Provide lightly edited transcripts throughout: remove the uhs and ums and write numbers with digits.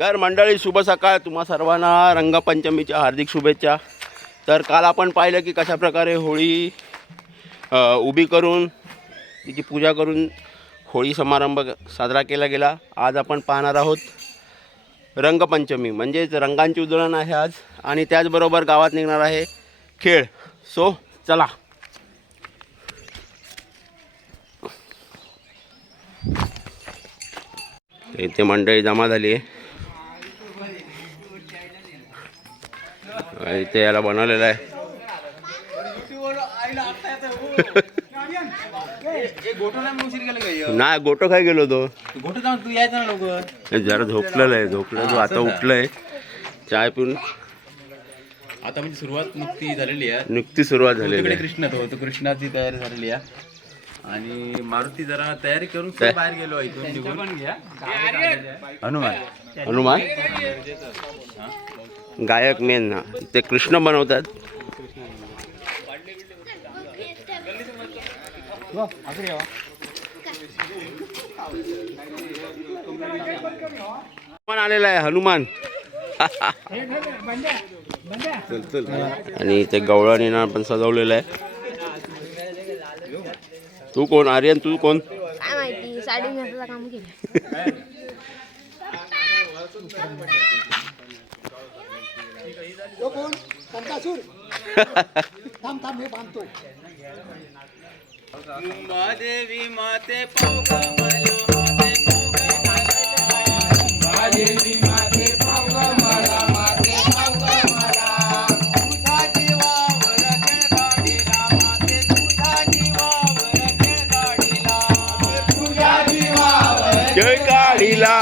तर मंडळी शुभ सकाळ, तुम्हा सर्वांना रंगपंचमीच्या हार्दिक शुभेच्छा. तर काल आपण पाहिलं की कशा प्रकारे होळी उभी करून तिची पूजा करून होळी समारंभ साजरा केला गेला. आज आपण पाहणार आहोत रंगपंचमी, म्हणजेच रंगांची उधळण आहे आज, आणि त्याचबरोबर गावात निघणार आहे खेळ. सो चला. इथे मंडळी जमा झाली आहे. इथे याला बनवलेलं आहे. नाही, गोटो काय गेलो तो. जरा झोपलेलं आहे, तो आता उठलंय. चाय पिऊन आता म्हणजे सुरुवात नुकती झालेली आहे. नुकती सुरुवात झालेली आहे. कृष्ण तो कृष्णाची तयारी झालेली आहे आणि मारुती जरा तयारी करून बाहेर गेलो इथून निघून. हनुमान गायक मेन ना, ते कृष्ण बनवतात. हनुमान आलेला आहे, हनुमान. आणि ते गवळणीनं पण सजवलेलं आहे. तू कोण आर्यन? तू कोण? काय माहिती, साडी नेसायचं काम केलं. देवी माते पावगा जय काढीला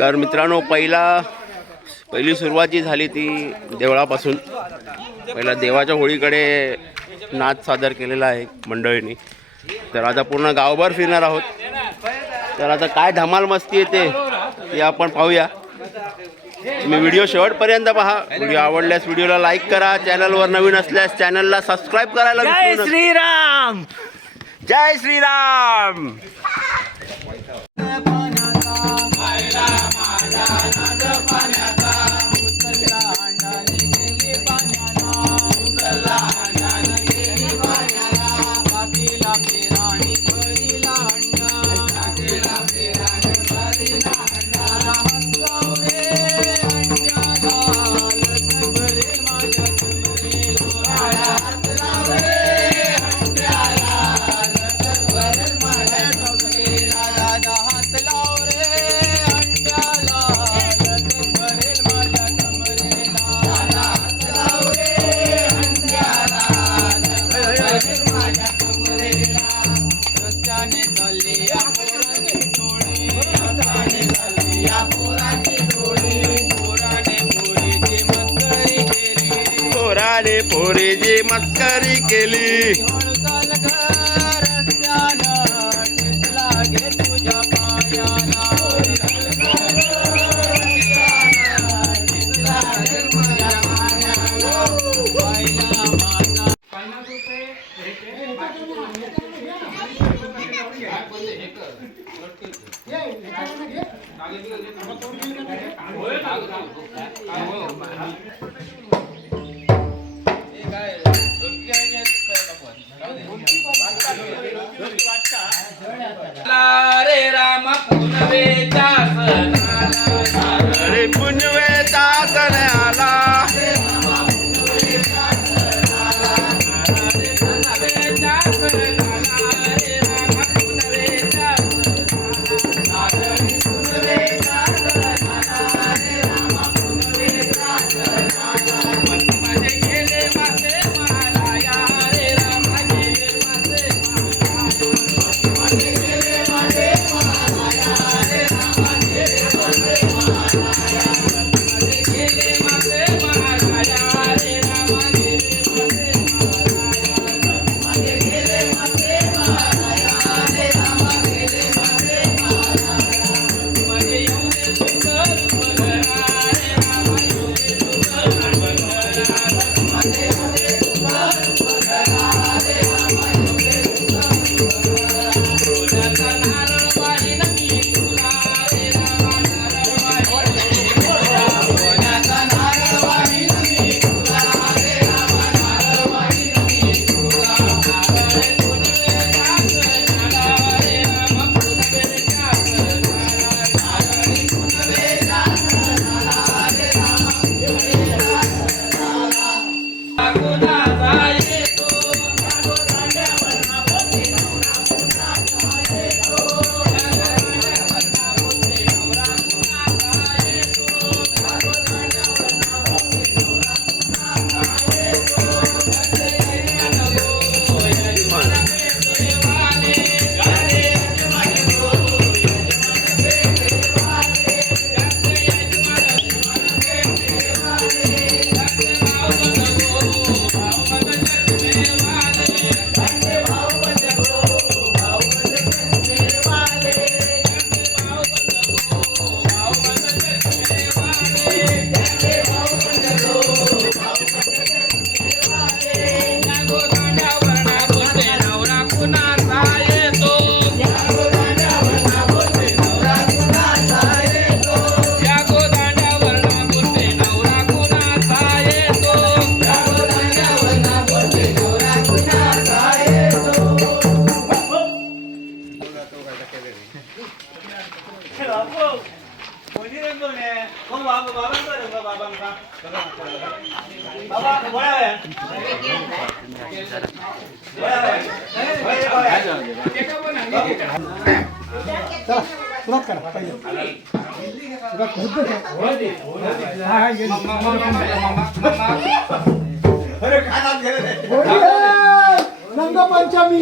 तर मित्रांनो, पहिली सुरुवात जी झाली ती देवळापासून. पहिला देवाच्या होळीकडे नाच सादर केलेला आहे मंडळींनी. तर आता पूर्ण गावभर फिरणार आहोत. तर आता काय धमाल मस्ती येते ते आपण पाहूया. तुम्ही व्हिडिओ शेवटपर्यंत पहा. व्हिडिओ आवडल्यास व्हिडिओला लाईक करा. चॅनलवर नवीन असल्यास चॅनलला सबस्क्राईब करायला विसरू नका. जय श्रीराम. जय श्रीराम. पोरीची मस्करी केली. रंगपंचमी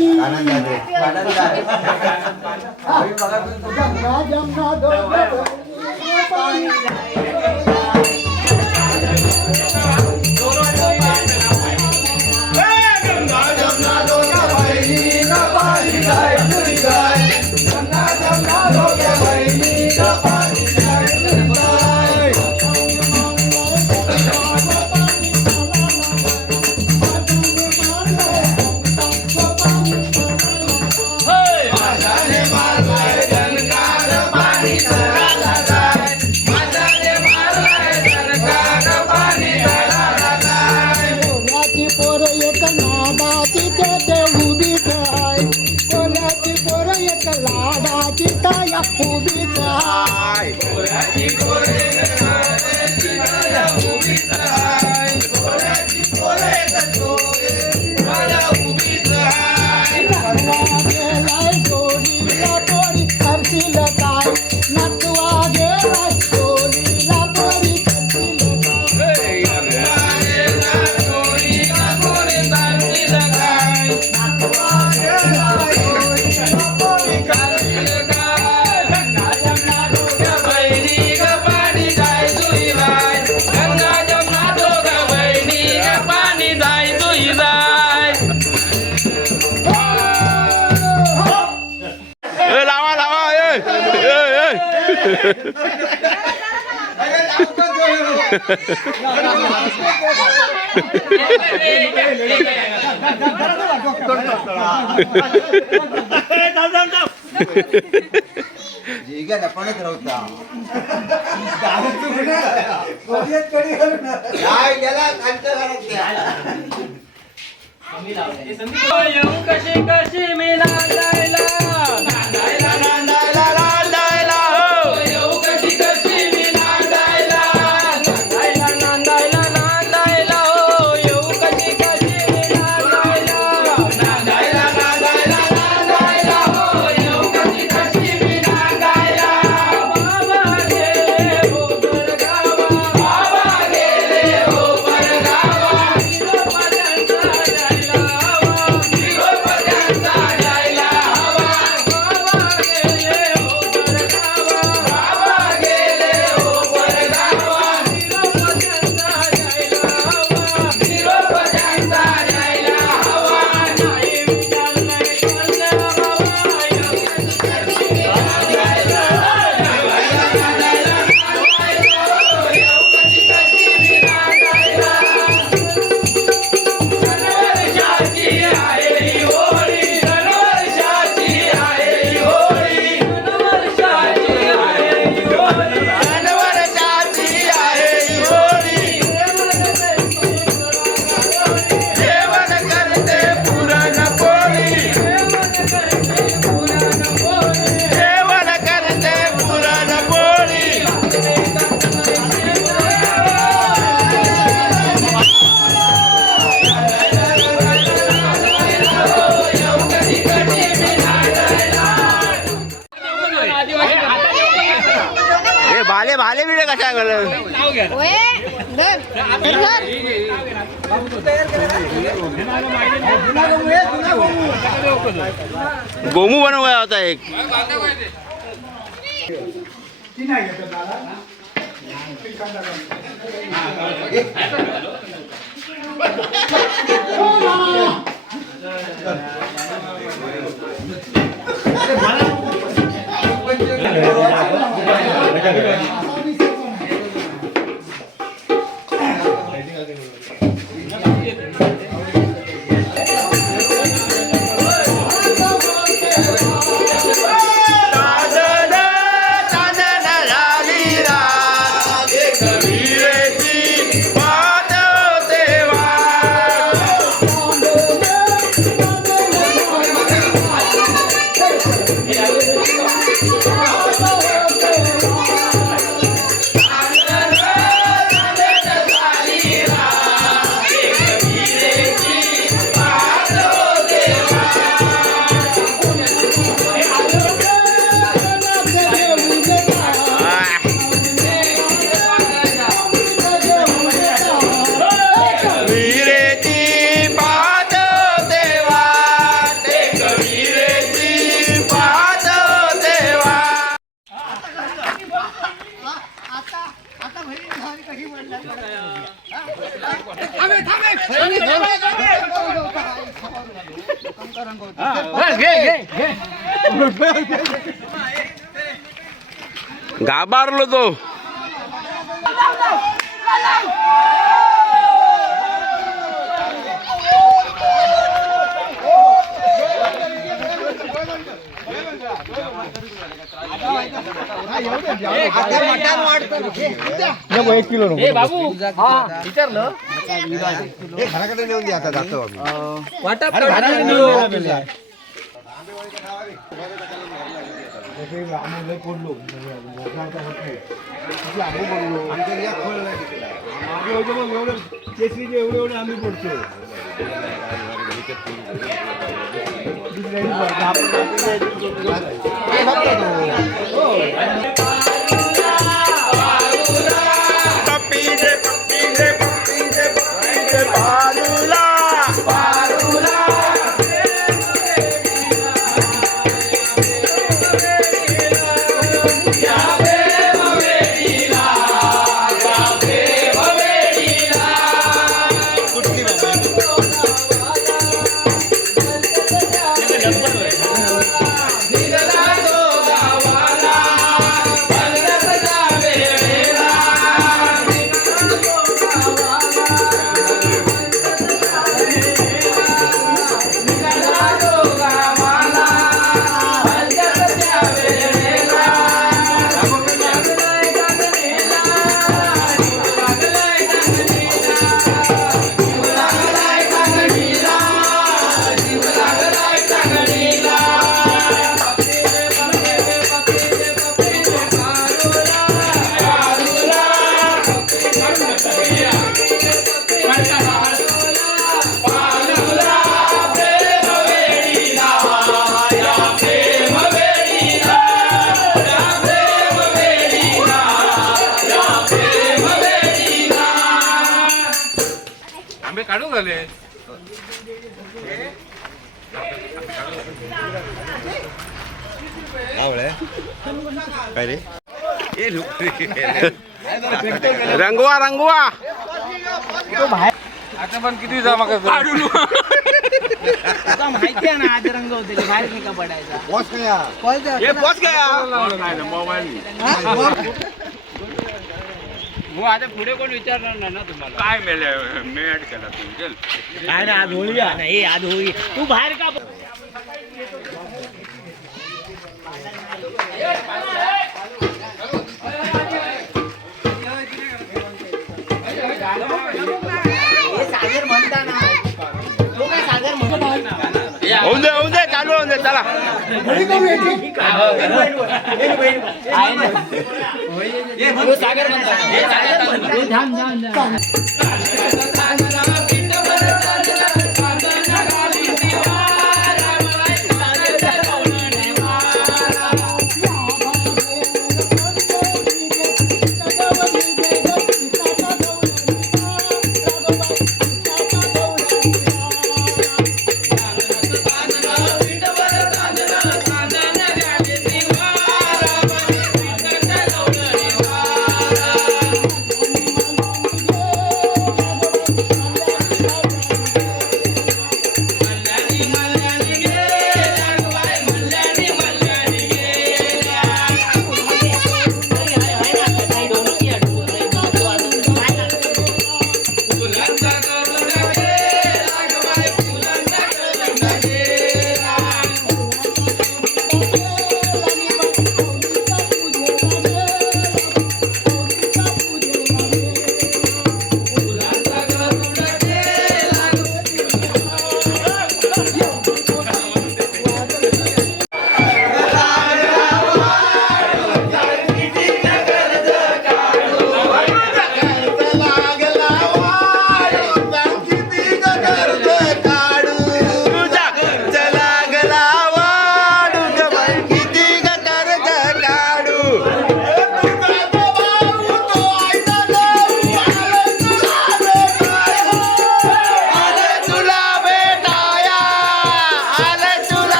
लावा लावा कशी कशी मी नांदायला भाले भाले बिडे कशा गलं गोमू बनवाया होता एक घाबरलो तो. घराकडे नेऊन द्या आता जातो आम्ही. एवढे आम्ही पडतो. काढून झाले. काय रे रंगवा रंगवा. आता पण किती जमा करतो माहिती आहे ना आज रंग होते बाहेर नाही का पडायचा. बॉस गया हो आता पुढे कोण विचारणार नाही ना तुम्हाला काय मेड केला तू चल. काय ना आज होळी आहे. नाही आज होळी तू बाहेर का सागर म्हणता ना तो काय सागर म्हणतो. होऊन दे चालू होऊन दे चला. सागर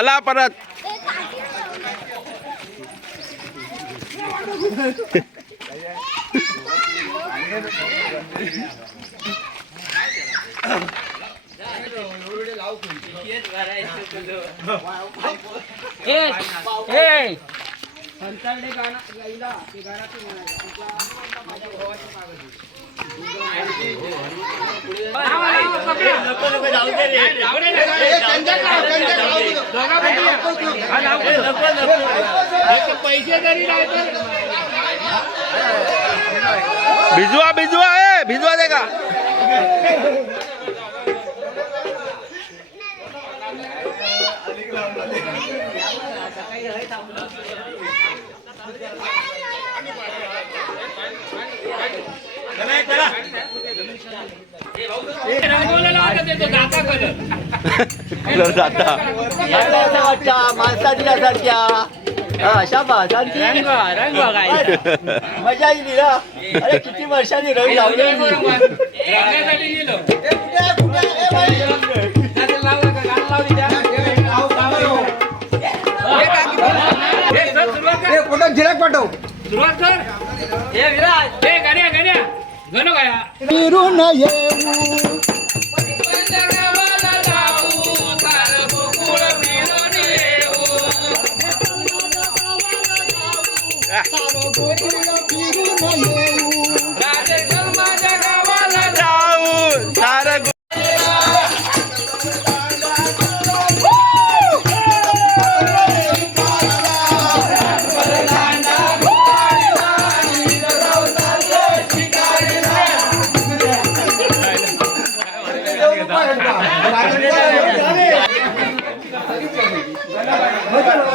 चला परत. भिजवा भिजवा भिजवा दे का. कलर जाता माणसा दिल्यासारख्या अशा माणसांची मजा येईल ना. अरे किती वर्षांनी रंग लावले. झिरक पाठव. फिरून येऊ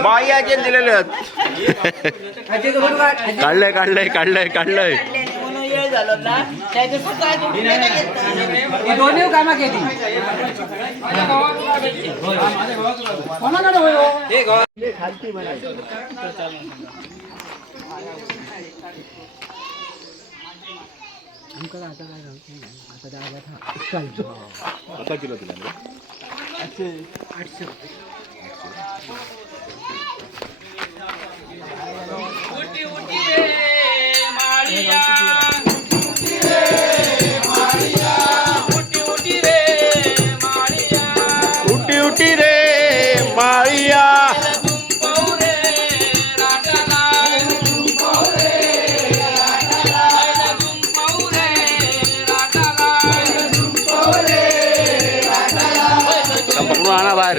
बायाचे दिलेले आहेत. काढलंय काढलंय काढलंय काढलंय. दोन्ही कामा केली. आता किलो दिला. उटी उटी रे माळिया. पकडून आणा बाहेर.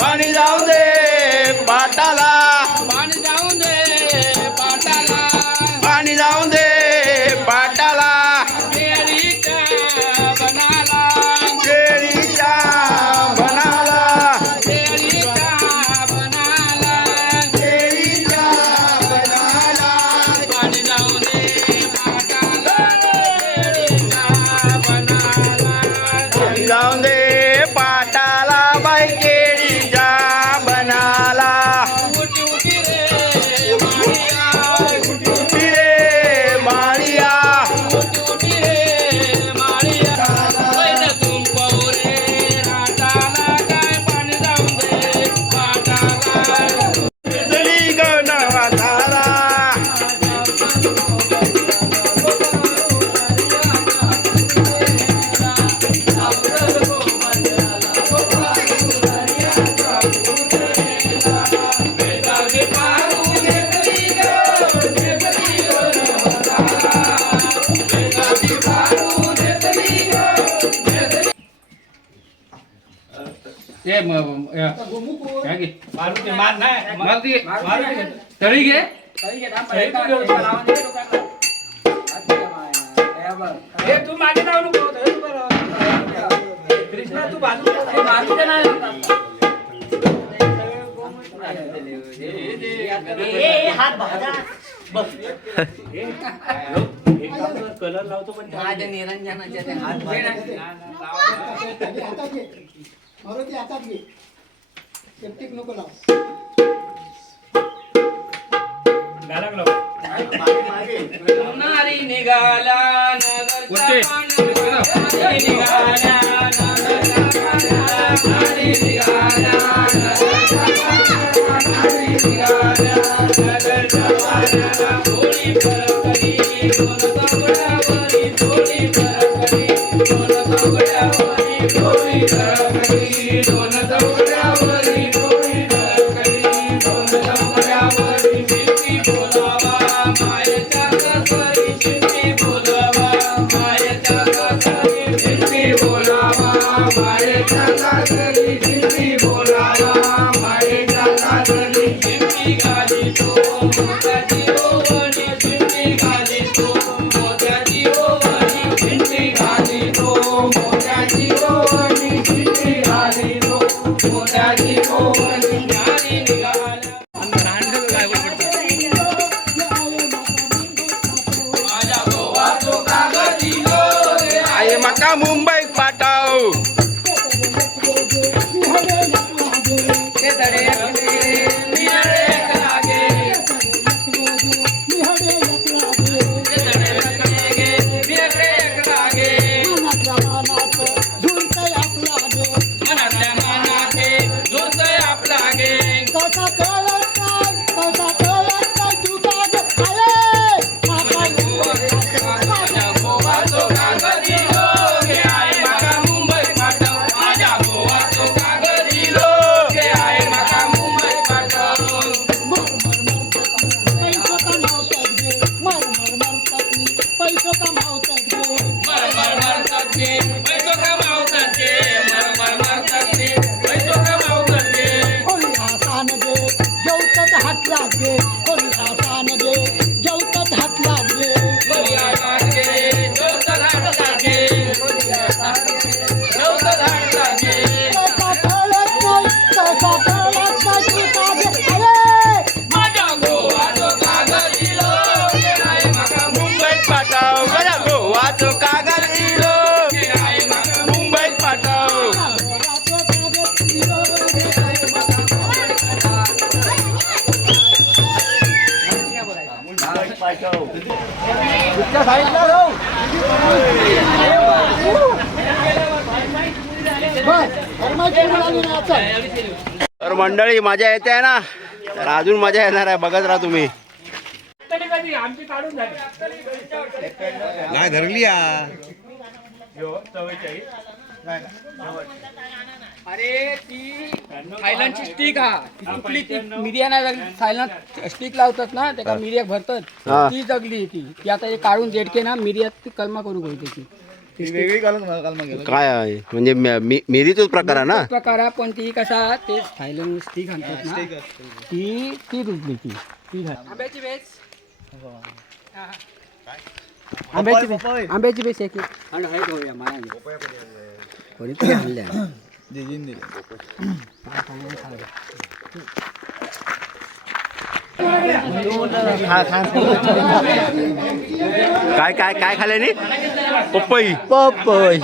पाणी जाऊ दे पाटाला. पाणी जाऊ दे पाटाला. केळीच्या बनाला. पाणी जाऊ दे पाटाला बाई केळीच्या बनाला. उटी रे माळिया. भिजली ग नवाताला. तळी घे. तू मागे जाऊ नको. कृष्णा तू बाजू मागे नाही. हात भाजा. कलर लावतो पण मारुती हातात घे सेप्टिक नको लाव निघाला आई मका मुंबई पाठव तर मंडळी मजा येते आहे ना तर अजून मजा येणार आहे बघत राहा तुम्ही नाही धरली अरे ती थायलंडची स्टिक हा कुठली ती मीडिया नाही जगली थायलंड स्टिक लावतात ना त्याला मीडिया भरतात ती जगली ती आता हे काढून जेटके ना मीडियात ती कलमा करू गई त्याची वेगळी कालमा काय आहे म्हणजे मिरीतोच प्रकार आहे ना प्रकार आहे पण ती कसा ते थायलंड स्टिक आणतात ना ती रुजली ती आंब्याची बेस आंब्याची बेस एक आणि हे घेऊया मला कोणी तरी आणल्या काय काय काय खाल्ले नी पपई पपई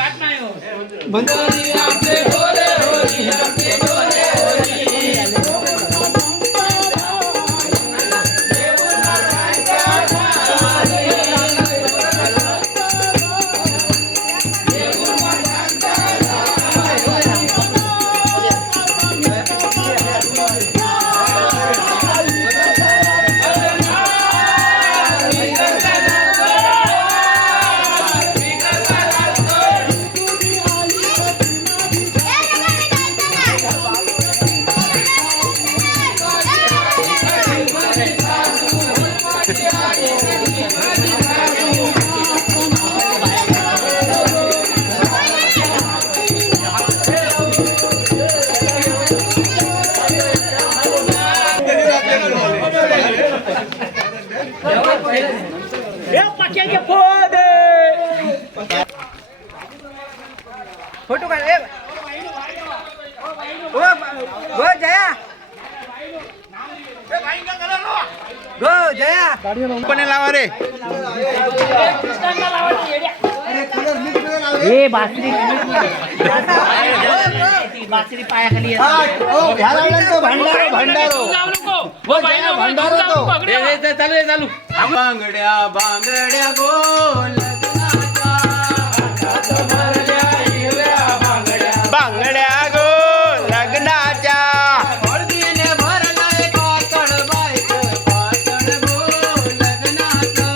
फोटो काढ गो जया गो जया पण लावा रे. हे बासरी बासरी पायाखाली चालू बांगड्या बांगड्या गोल बांगड्या गो लग्नाच्या हळदीने भरलाय पातळ बायक पातळ गो लग्नाचं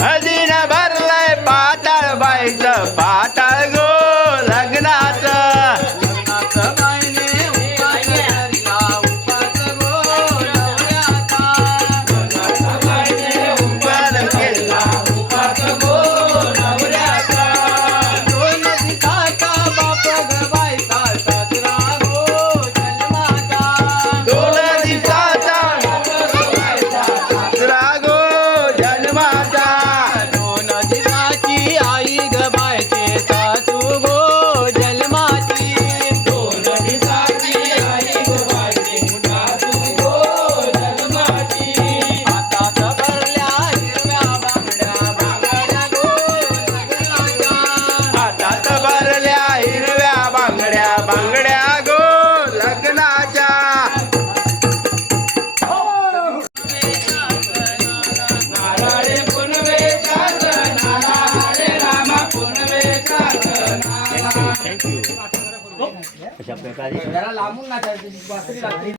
हळदीनं भरलंय पाताळ बाईचं पाताळ गो लग्नाचं. लग्नाचं बाईने उपास धरला उपास गो नवऱ्याचा लग्नाचं बाईने उपास धरला उपास गो नवऱ्याचा दोन दिवसाचा बाप ग बायका साजरा गो जन्माचा दोन दिवसाचा साजरा गो जन्माचा. दोन दिवसाची आई ग बायचे सासू गो जन्माची दोन दिवसाची आई ग बायचे सासू गो जन्माची हातात भरल्या हिरव्या बांगड्या बांगड्या गो लग्नाच्या हातात भरल्या हिरव्या बांगड्या बांगड्या गो लग्नाच्या. नाराळे पुनवेचा सणाला रे रामा पुनवेचा अशा प्रकारे जरा लांबून नाचायचं बासरी लागते.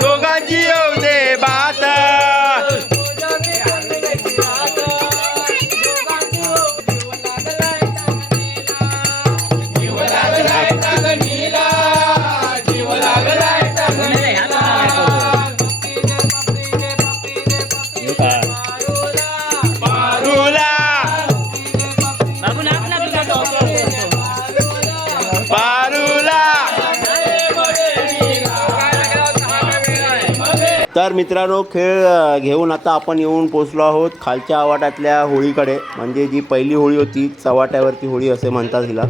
दोघांची येऊ दे बात पारुला पारुला. तर मित्रांनो खेळ घेऊन आता आपण येऊन पोचलो आहोत खालच्या आवाटातल्या होळीकडे. म्हणजे जी पहिली होळी होती चव्हाट्यावरती होळी असे म्हणतात हिला.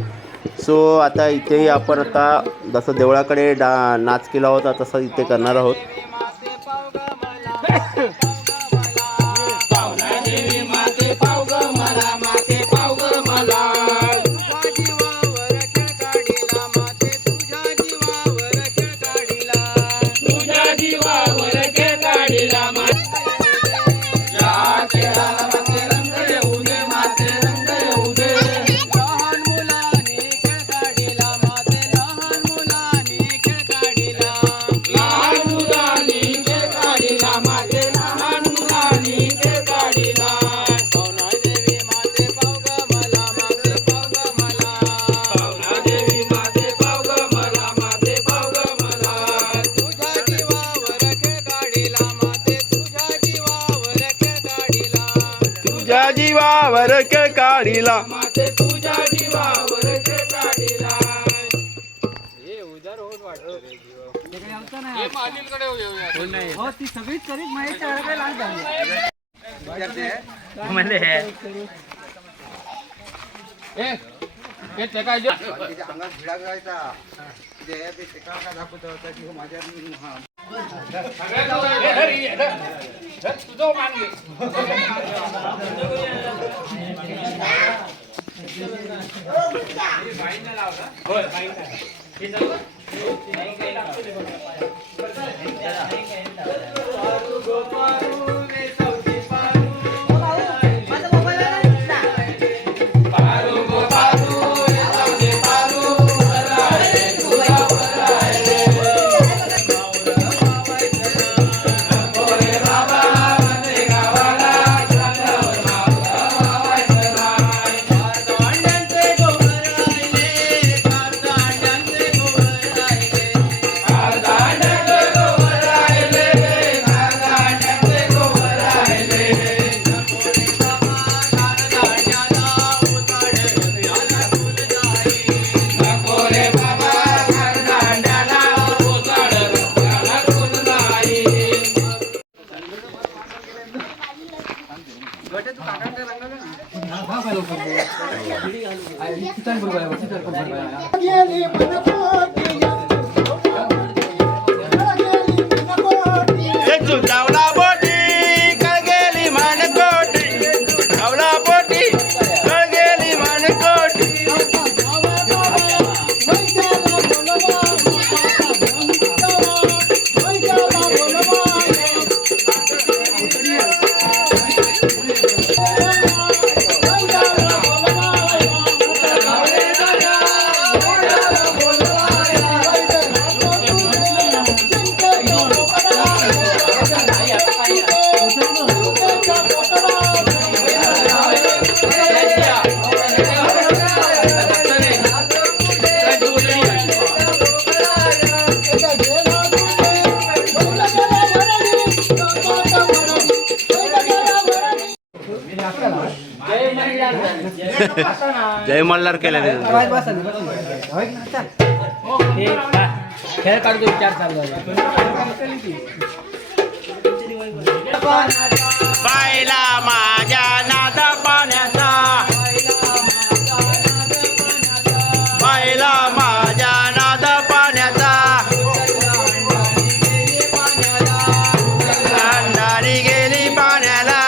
सो आता इथेही आपण आता जसं देवळाकडे नाच केला होता तसं इथे करणार आहोत. तुझ्या जीवावर खेळ काढिला ती सगळीच करीत माहिती काय लाग झाली. गेली मनकोटी चावला पोटी कळगेली मनकोटी चावला पोटी कळगेली मनकोटी जय मल्हार केला खेळ काढतो विचार चालू पाहिला माझ्या नाद पाण्याचा पाहिला माझ्या नाद पाण्याचा अंधारी गेली पाण्याला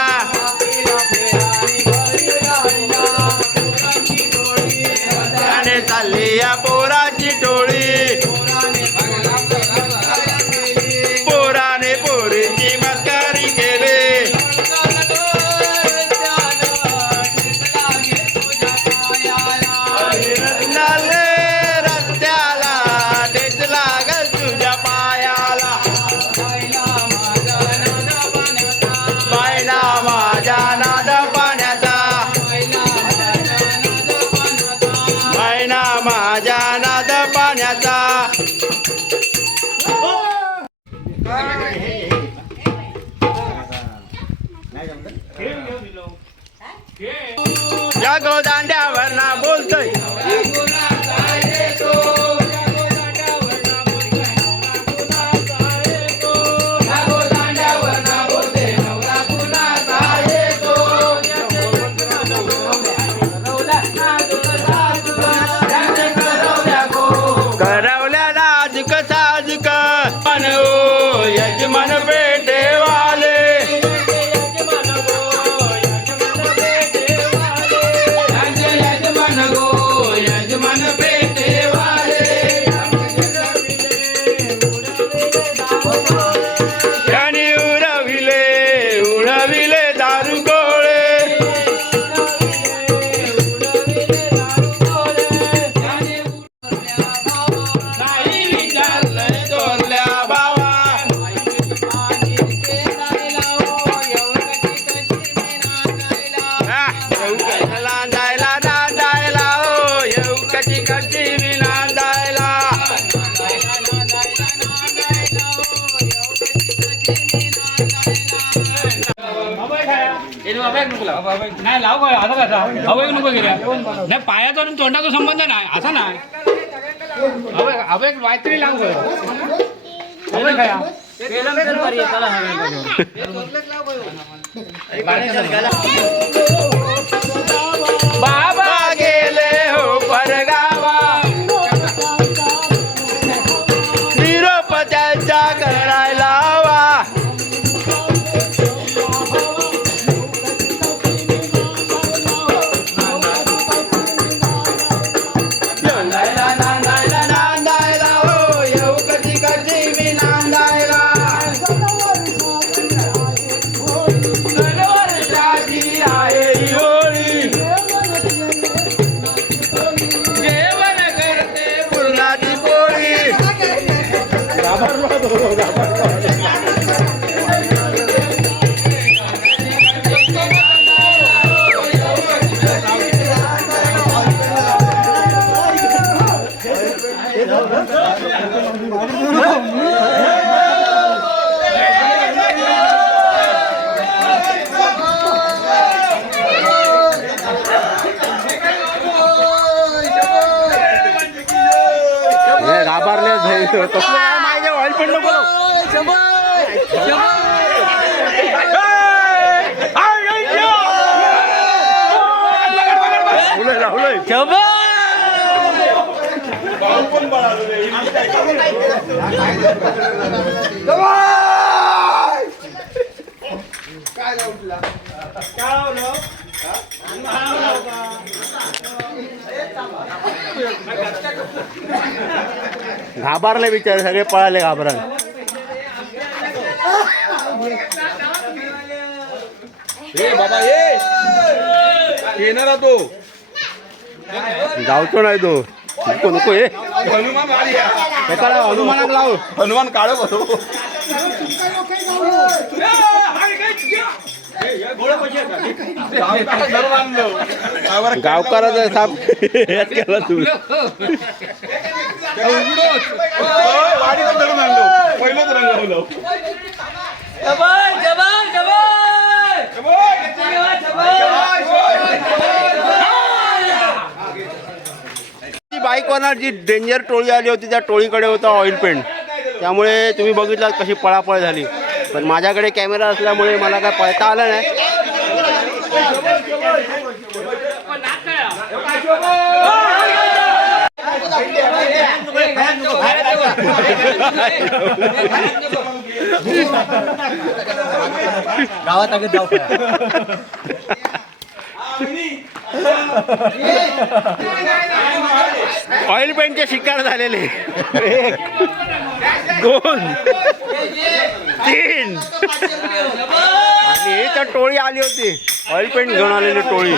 आणि चालली या पोराची टोळी पोराने पोरीची मस्करी केली नाले रस्त्याला तेच लागल तुझ्या पायाला पाहिला माझ्या नाद पाण्याचा पाहिला माझ्या नाद पाण्याचा जागो दांड्यावर ना बोलतोय करवल्या नाजूक साजूक मन ओ यजमान पेटेवाले यजमान पेटेवाले त्यांनी उडविले उडविले दारू गोळे काही विचारलंय चोरल्या भावा नांदायला नांदायला हो येऊ कशी कशी मी नांदायला नाही लाव काय आता कसा अवय नको गेल्या नाही पायाचा आणि तोंडाचा संबंध नाही असा नाही अवय वायतरी लाव बाबा गेले हो परगावा निरोप त्याचा करायला हवा नांदायला नांदायला नांदायला हो येऊ कधी कधी मी नांदायला वर्षाची आहे ही होळी जेवण करते पुरणाची पोळी घाबरले माझ्या ऑइल पण नको घाबरले बिचारे सगळे पळाले घाबरण. येणार तो जाऊतो नाही तो. नको नको हे हनुमान हनुमानाक लाव. हनुमान काढ बसो. गावकाराचा साप केला तू. वाडीचं धरून आणलो पहिलंच रंगवलं. बाईकवरनं जी डेंजर टोळी आली होती त्या टोळीकडे होता ऑइल पेंट. त्यामुळे तुम्ही बघितलात कशी पळापळ झाली. पण माझ्याकडे कॅमेरा असल्यामुळे मला काय पळता आलं नाही. गावात आगे जाऊ. ऑइल पेंटचे शिकार झालेले. 1 2 3 आणि ही तर टोळी आली होती. ऑइल पेंट घेऊन आलेली टोळी.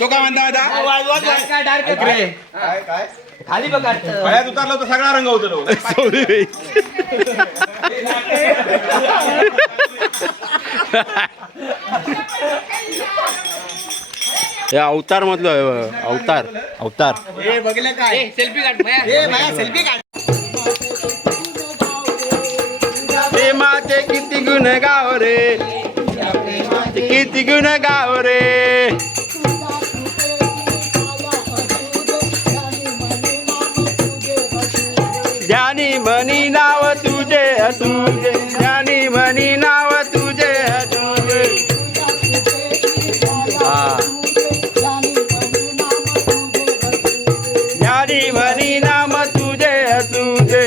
तो काय म्हणता खाली बघ पायात उतरला तर सगळा रंग उतरलो. हे अवतार मधलं अवतार अवतार. सेल्फी काढ सेल्फी काढ. प्रेमाचे किती गुण गाव रे, किती गुण गाव रे. ज्ञानी म्हणी नाव तुझे तुझे, ज्ञानी म्हणी नाव तुझे तुझे. ज्ञानी म्हणी नाम तुझे तुझे.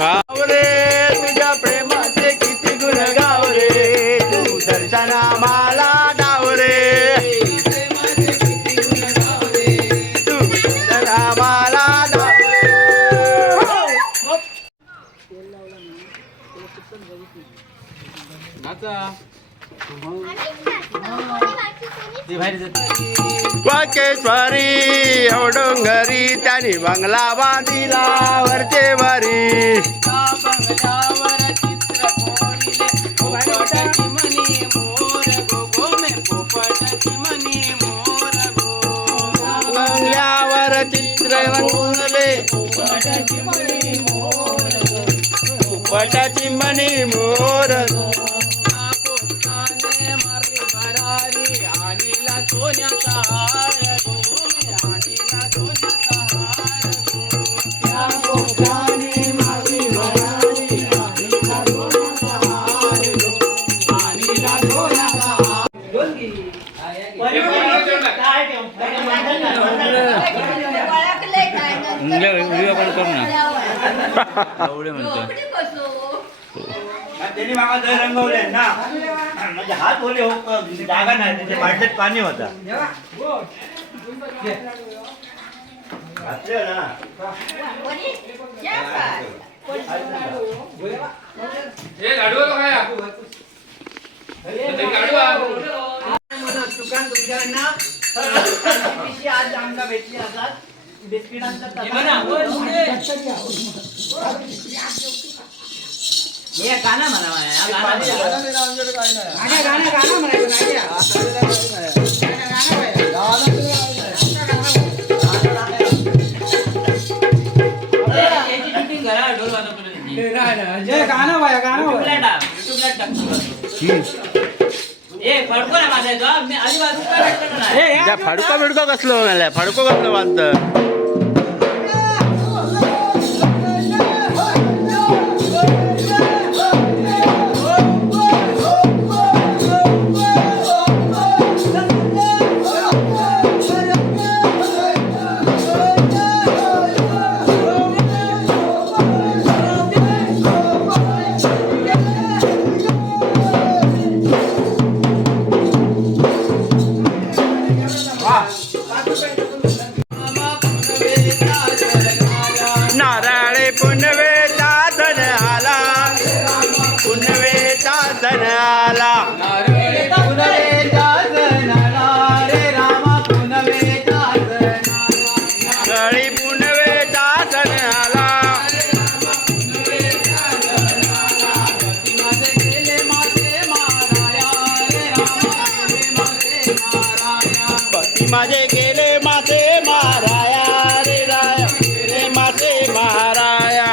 गावरे तुझ्या प्रेमाचे किती गुण गावरे, तू दर्शना मला डावरे, तू दर्शना मला डावरे. वाकेश्वरी डोंगरी त्याने बंगला बांधिला वरचे वरी. बंगल्यावर चित्र रंगवले पोपटाची मनी मोर. त्यांनी मागा दर रंगवले ना, म्हणजे हात ओले हो जागा नाही, त्याच्या बाटलीत पाणी होता. आज आमका भेटली असतात बिस्किटांचा. हे गाणं म्हणा त्या फाडको बिडको कसलो मला फाडको कसलो बांधत नाराळे पुनवेचा सण आला पुनवेचा सण आला नारळी पुनवेचा सण आला पती माझे गेले मासे माराया रे राया रे मासे माराया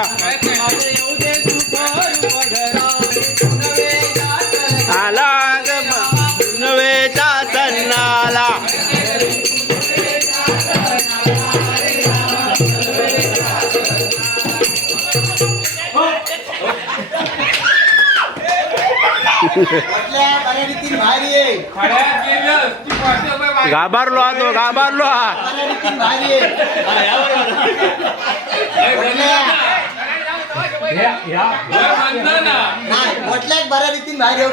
आला ग पुनवेचा सण आला घाबरलो हा तो घाबरलो हा म्हटल्याक बऱ्या रीतीन बाहेर येऊ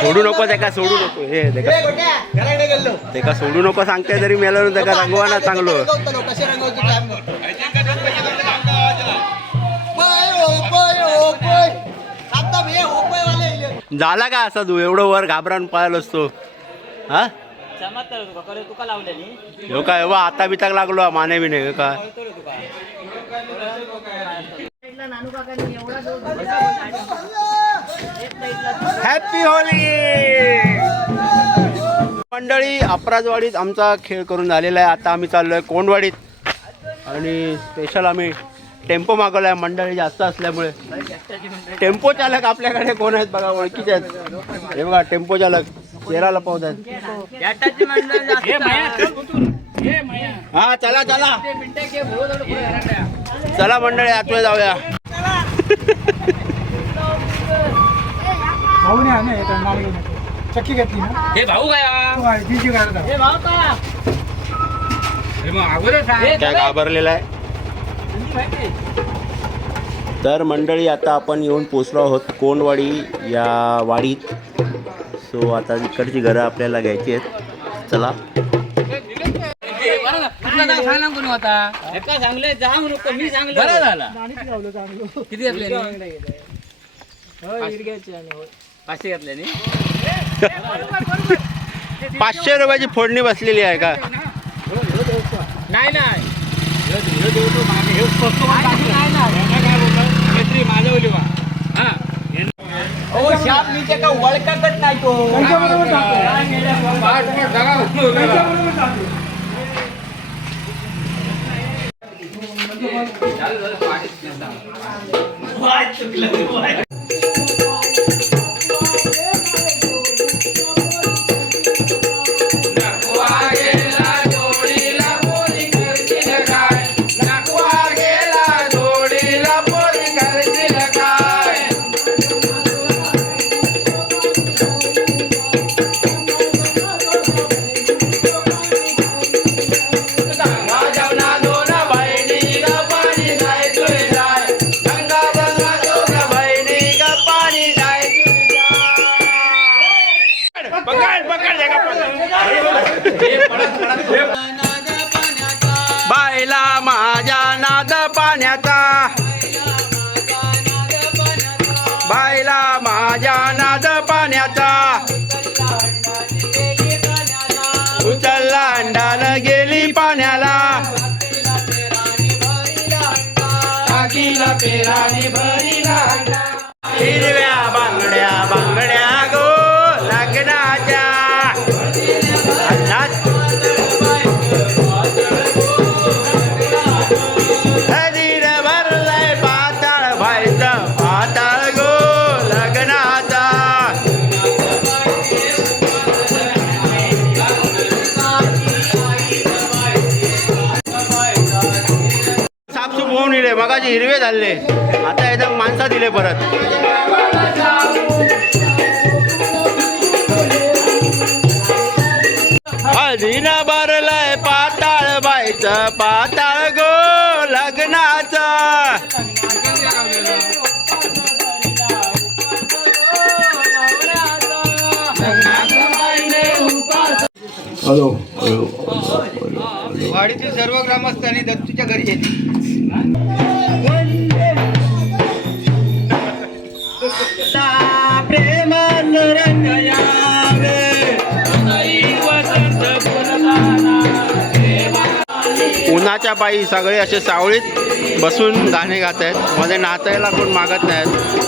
सोडू नको त्याका सोडू नको हे त्याका सोडू नको सांगते तरी मेला त्याका रंगवाना चांगलो कसे रंगवतो झाला का असा तू एवढं वर घाबरान पळालो असतो हा हो काय वा आता बिताक लागलो माने बिने हो का हॅपी होली मंडळी. अपराजवाडीत आमचा खेळ करून झालेला आहे. आता आम्ही चाललोय कोंडवाडीत आणि स्पेशल आम्ही टेम्पो मागवलाय मंडळी जास्त असल्यामुळे. टेम्पो चालक आपल्याकडे कोण आहेत बघा ओळखीचे आहेत. हे बघा टेम्पो चालक चेहरा लपवत आहेत. हा चला चला चला मंडळी आतमध्ये जाऊया. चक्की घेतली ना हे भाऊ काय काय घाबरलेला आहे. तर मंडळी आता आपण येऊन पोचलो आहोत कोंडवाडी या वाडीत. सो आता इकडची घरं आपल्याला घ्यायची आहेत. चला चांगले जा नको मी चांगलं बरं झाला. किती घेतले 500 घेतले 500 रुपयाची फोडणी बसलेली आहे का. नाही नाही ओळखतच नाही तो. बायला माझ्या नाद पाण्याचा बायला माझ्या नाद पाण्याचा उचलला अंडानं गेली पाण्याला टाकीला पेराने भरीला हिरव्या बांगड्या बांगड्या गो लग्नाच्या अन्नात झाले मगाचे हिरवे झाले आता एकदम माणसा दिले परत. हळदीनं भरलंय पाताळ बाईचं पाताळ गो लग्नाचं. वाडीतील सर्व ग्रामस्थांनी दत्तूच्या घरी येते. उन्हाच्या पायी सगळे असे सावळीत बसून गाणे गात आहेत. मध्ये नाचायला कोण मागत नाहीत.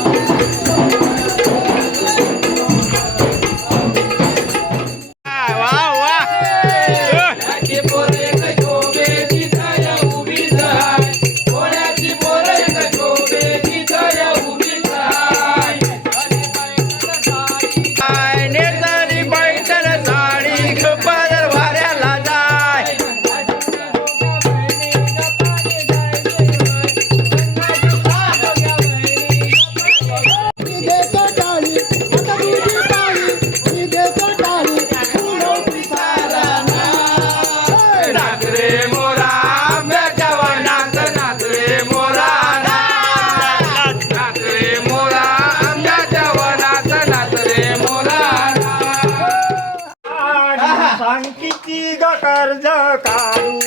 सांकिती ग कर्ज काढू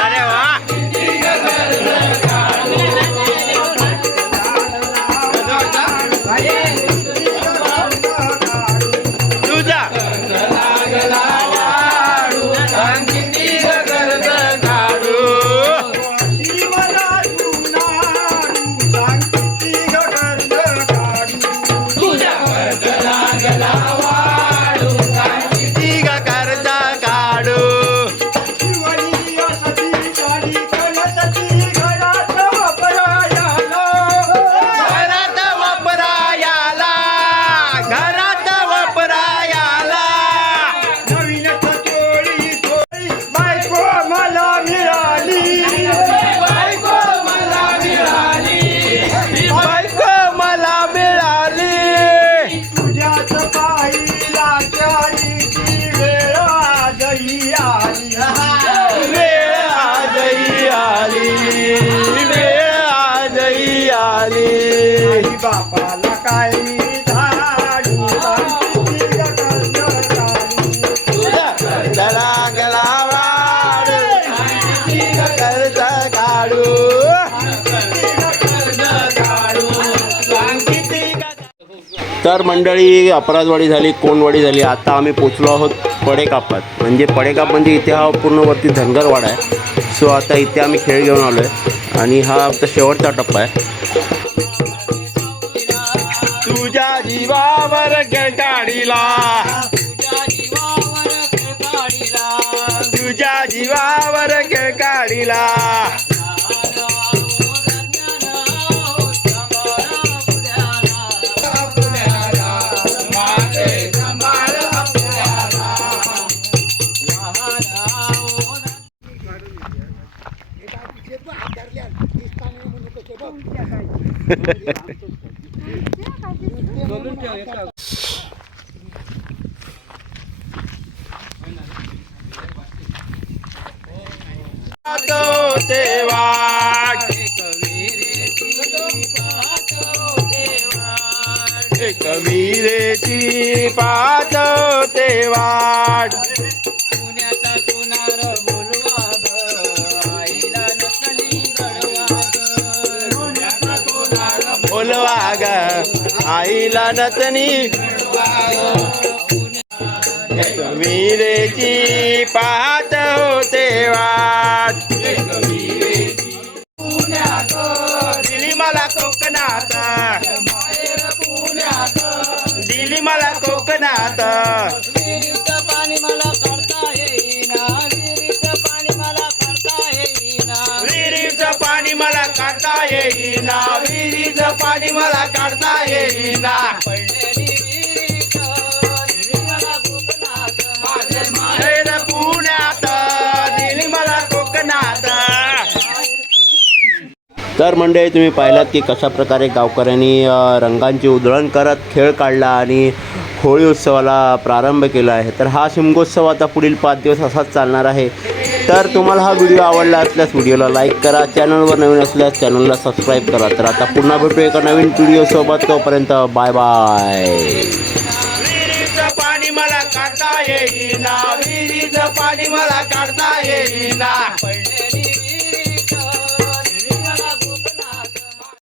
अरे वा तुझा बापाला काय झाडू तर मंडळी अपराधवाडी झाली कोणवाडी झाली. आता आम्ही पोचलो आहोत पडेकापात. म्हणजे पडेकाप म्हणजे इथे हा पूर्ण वरती धनगरवाडा आहे. सो आता इथे आम्ही खेळ घेऊन आलो आहे आणि हा आता शेवटचा टप्पा आहे. तुझ्या जीवावर गाडीला तुझ्या जीवावर गाडीला कवीरेची पाहते वाट पुण्याचा तुनार बोलवा आईला नसली बोलवा ग आईला नतनी कवीरेची पाहत होते वाट दिली मला कोकणात दिली मला कोकणात पाणी मला काढता येईना विहिरीचं पाणी मला काढता येईना विहिरीचं पाणी मला काढता येईना विहिरीचं पाणी मला काढता येईना पडलेली विहिरीत दिली मला कोकणात माझे माहेर पुण्यात दिली मला कोकणात तर मंडळी तुम्ही पाहिलात की कशा प्रकारे गावकऱ्यांनी रंगांची उधळण करत खेळ काढला आणि होळी उत्सवाला प्रारंभ केला आहे. तर हा शिमगोत्सव आता पुढील 5 दिवस असाच चालणार आहे. तर तुम्हाला हा व्हिडिओ आवडला असल्यास व्हिडिओला लाईक करा, चॅनलवर नवीन असल्यास चॅनलला सबस्क्राईब करा. तर आता पुन्हा भेटू एका नवीन व्हिडिओसोबत. तोपर्यंत बाय बाय. विहिरीचं पाणी मला काढता येईना, विहिरीचं पाणी मला काढता येईना.